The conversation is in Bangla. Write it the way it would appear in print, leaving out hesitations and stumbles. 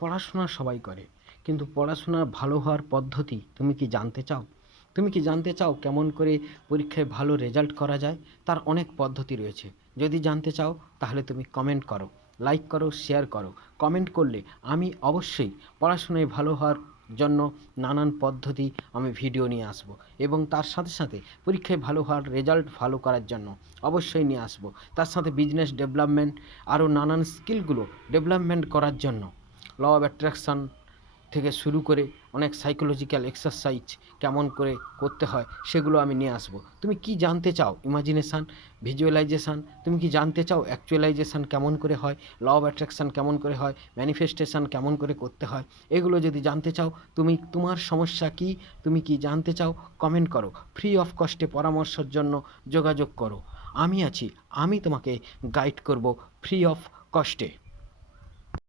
পড়াশোনা সবাই করে, কিন্তু পড়াশোনার ভালো হওয়ার পদ্ধতি তুমি কি জানতে চাও? তুমি কি জানতে চাও কেমন করে পরীক্ষায় ভালো রেজাল্ট করা যায়? তার অনেক পদ্ধতি রয়েছে। যদি জানতে চাও তাহলে তুমি কমেন্ট করো, লাইক করো, শেয়ার করো। কমেন্ট করলে আমি অবশ্যই পড়াশোনায় ভালো হওয়ার জন্য নানান পদ্ধতি আমি ভিডিও নিয়ে আসব, এবং তার সাথে সাথে পরীক্ষায় ভালো হওয়ার রেজাল্ট ভালো করার জন্য অবশ্যই নিয়ে আসব। তার সাথে বিজনেস ডেভেলপমেন্ট, আরও নানান স্কিলগুলো ডেভেলপমেন্ট করার জন্য ল অফ অ্যাট্রাকশান থেকে শুরু করে অনেক সাইকোলজিক্যাল এক্সারসাইজ কেমন করে করতে হয় সেগুলো আমি নিয়ে আসবো। তুমি কি জানতে চাও? ইমাজিনেশান, ভিজুয়ালাইজেশান, তুমি কি জানতে চাও অ্যাকচুয়ালাইজেশান কেমন করে হয়, ল অফ অ্যাট্রাকশান কেমন করে হয়, ম্যানিফেস্টেশন কেমন করে করতে হয়? এগুলো যদি জানতে চাও, তুমি তোমার সমস্যা কী, তুমি কি জানতে চাও, কমেন্ট করো। ফ্রি অফ কস্টে পরামর্শের জন্য যোগাযোগ করো। আমি আছি, আমি তোমাকে গাইড করব ফ্রি অফ কস্টে।